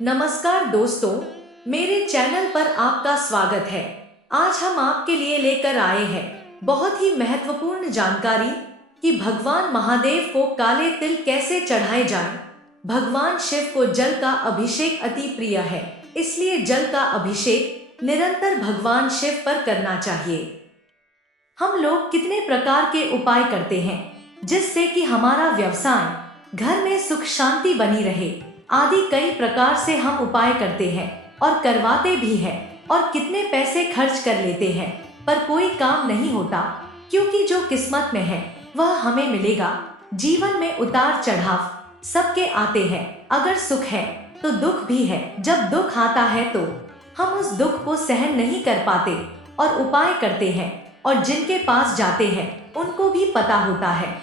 नमस्कार दोस्तों, मेरे चैनल पर आपका स्वागत है। आज हम आपके लिए लेकर आए हैं बहुत ही महत्वपूर्ण जानकारी कि भगवान महादेव को काले तिल कैसे चढ़ाए जाएं। भगवान शिव को जल का अभिषेक अति प्रिय है, इसलिए जल का अभिषेक निरंतर भगवान शिव पर करना चाहिए। हम लोग कितने प्रकार के उपाय करते हैं जिससे कि हमारा व्यवसाय, घर में सुख शांति बनी रहे आदि कई प्रकार से हम उपाय करते हैं और करवाते भी हैं और कितने पैसे खर्च कर लेते हैं, पर कोई काम नहीं होता, क्योंकि जो किस्मत में है वह हमें मिलेगा। जीवन में उतार चढ़ाव सबके आते हैं, अगर सुख है तो दुख भी है। जब दुख आता है तो हम उस दुख को सहन नहीं कर पाते और उपाय करते हैं, और जिनके पास जाते हैं उनको भी पता होता है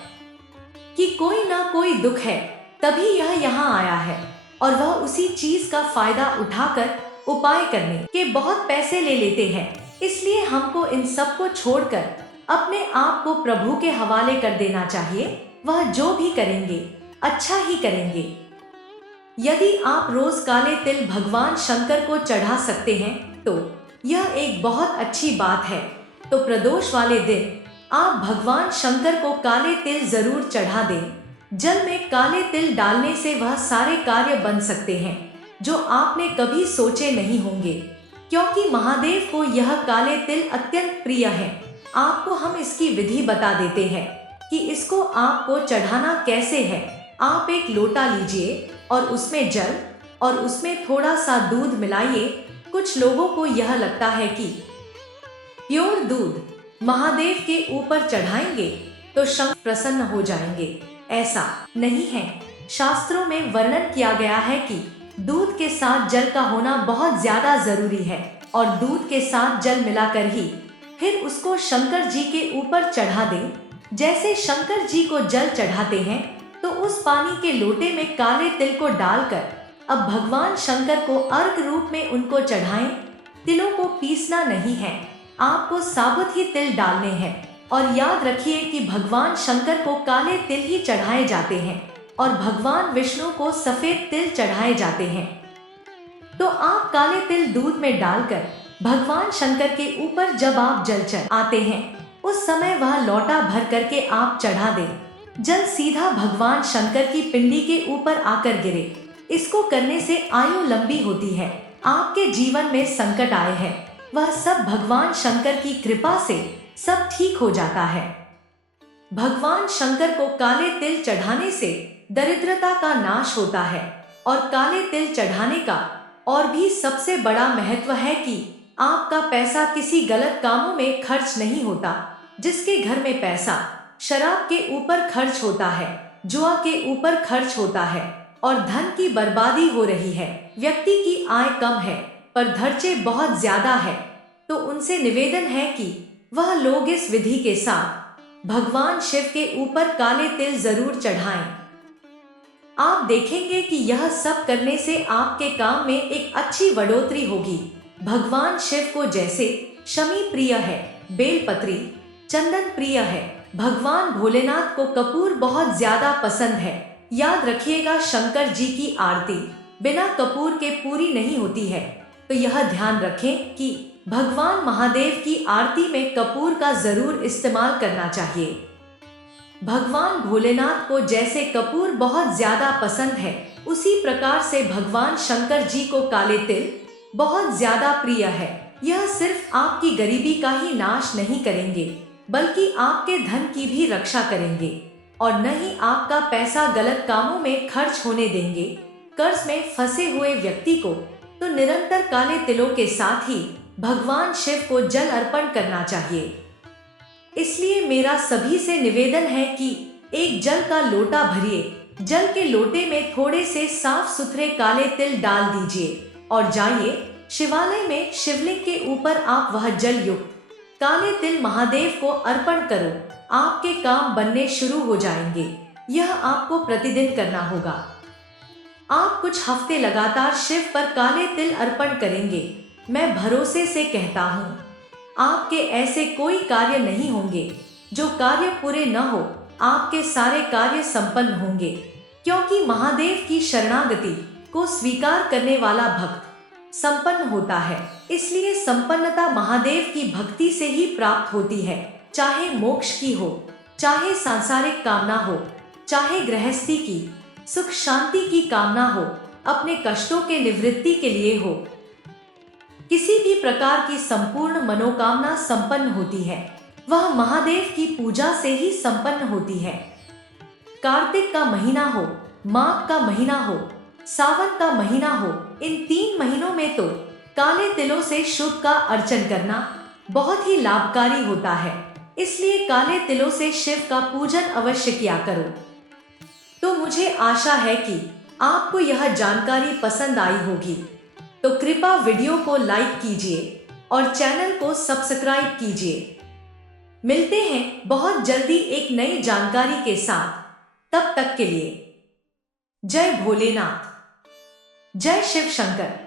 कि कोई ना कोई दुख है, तभी यह यहाँ आया है, और वह उसी चीज का फायदा उठाकर उपाय करने के बहुत पैसे ले लेते हैं। इसलिए हमको इन सब को छोड़कर अपने आप को प्रभु के हवाले कर देना चाहिए। वह जो भी करेंगे अच्छा ही करेंगे। यदि आप रोज काले तिल भगवान शंकर को चढ़ा सकते हैं तो यह एक बहुत अच्छी बात है। तो प्रदोष वाले दिन आप भगवान शंकर को काले तिल जरूर चढ़ा दें। जल में काले तिल डालने से वह सारे कार्य बन सकते हैं जो आपने कभी सोचे नहीं होंगे, क्योंकि महादेव को यह काले तिल अत्यंत प्रिय है। आपको हम इसकी विधि बता देते हैं कि इसको आपको चढ़ाना कैसे है। आप एक लोटा लीजिए और उसमें जल और उसमें थोड़ा सा दूध मिलाइए। कुछ लोगों को यह लगता है कि प्योर दूध महादेव के ऊपर चढ़ाएंगे तो शंकर प्रसन्न हो जाएंगे। ऐसा नहीं है। शास्त्रों में वर्णन किया गया है कि दूध के साथ जल का होना बहुत ज्यादा जरूरी है, और दूध के साथ जल मिलाकर ही फिर उसको शंकर जी के ऊपर चढ़ा दें। जैसे शंकर जी को जल चढ़ाते हैं तो उस पानी के लोटे में काले तिल को डालकर अब भगवान शंकर को अर्घ रूप में उनको चढ़ाएं। तिलों को पीसना नहीं है, आपको साबुत ही तिल डालने हैं। और याद रखिए कि भगवान शंकर को काले तिल ही चढ़ाए जाते हैं और भगवान विष्णु को सफेद तिल चढ़ाए जाते हैं। तो आप काले तिल दूध में डालकर भगवान शंकर के ऊपर जब आप जल चढ़ाते हैं उस समय वह लोटा भर करके आप चढ़ा दें। जल सीधा भगवान शंकर की पिंडी के ऊपर आकर गिरे। इसको करने से आयु लंबी होती है। आपके जीवन में संकट आए हैं वह सब भगवान शंकर की कृपा से सब ठीक हो जाता है। भगवान शंकर को काले तिल चढ़ाने से दरिद्रता का नाश होता है, और काले तिल चढ़ाने का और भी सबसे बड़ा महत्व है कि आपका पैसा किसी गलत कामों में खर्च नहीं होता। जिसके घर में पैसा शराब के ऊपर खर्च होता है, जुआ के ऊपर खर्च होता है और धन की बर्बादी हो रही है, व्यक्ति की आय कम है पर खर्चे बहुत ज्यादा है, तो उनसे निवेदन है कि वह लोग इस विधि के साथ भगवान शिव के ऊपर काले तिल जरूर चढ़ाएं। आप देखेंगे कि यह सब करने से आपके काम में एक अच्छी बढ़ोतरी होगी। भगवान शिव को जैसे शमी प्रिय है, बेलपत्री, चंदन प्रिय है, भगवान भोलेनाथ को कपूर बहुत ज्यादा पसंद है। याद रखिएगा, शंकर जी की आरती बिना कपूर के पूरी नहीं होती है, तो यह ध्यान रखें कि भगवान महादेव की आरती में कपूर का जरूर इस्तेमाल करना चाहिए। भगवान भोलेनाथ को जैसे कपूर बहुत ज्यादा पसंद है, उसी प्रकार से भगवान शंकर जी को काले तिल बहुत ज्यादा प्रिय है। यह सिर्फ आपकी गरीबी का ही नाश नहीं करेंगे, बल्कि आपके धन की भी रक्षा करेंगे, और न ही आपका पैसा गलत कामों में खर्च होने देंगे। कर्ज में फंसे हुए व्यक्ति को तो निरंतर काले तिलों के साथ ही भगवान शिव को जल अर्पण करना चाहिए। इसलिए मेरा सभी से निवेदन है कि एक जल का लोटा भरिए, जल के लोटे में थोड़े से साफ सुथरे काले तिल डाल दीजिए और जाइए शिवालय में शिवलिंग के ऊपर आप वह जल युक्त काले तिल महादेव को अर्पण करो। आपके काम बनने शुरू हो जाएंगे। यह आपको प्रतिदिन करना होगा। आप कुछ हफ्ते लगातार शिव पर काले तिल अर्पण करेंगे। मैं भरोसे से कहता हूँ, आपके ऐसे कोई कार्य नहीं होंगे जो कार्य पूरे न हो। आपके सारे कार्य संपन्न होंगे, क्योंकि महादेव की शरणागति को स्वीकार करने वाला भक्त संपन्न होता है। इसलिए संपन्नता महादेव की भक्ति से ही प्राप्त होती है, चाहे मोक्ष की हो, चाहे सांसारिक कामना हो, चाहे गृहस्थी की सुख शांति की कामना हो, अपने कष्टों के निवृत्ति के लिए हो। किसी भी प्रकार की संपूर्ण मनोकामना संपन्न होती है, वह महादेव की पूजा से ही संपन्न होती है। कार्तिक का महीना हो, माघ का महीना हो, सावन का महीना हो, इन 3 महीनों में तो काले तिलों से शुभ का अर्चन करना बहुत ही लाभकारी होता है। इसलिए काले तिलों से शिव का पूजन अवश्य किया करो। तो मुझे आशा है कि आपको यह जानकारी पसंद आई होगी, तो कृपया वीडियो को लाइक कीजिए और चैनल को सब्सक्राइब कीजिए। मिलते हैं बहुत जल्दी एक नई जानकारी के साथ। तब तक के लिए जय भोलेनाथ, जय शिव शंकर।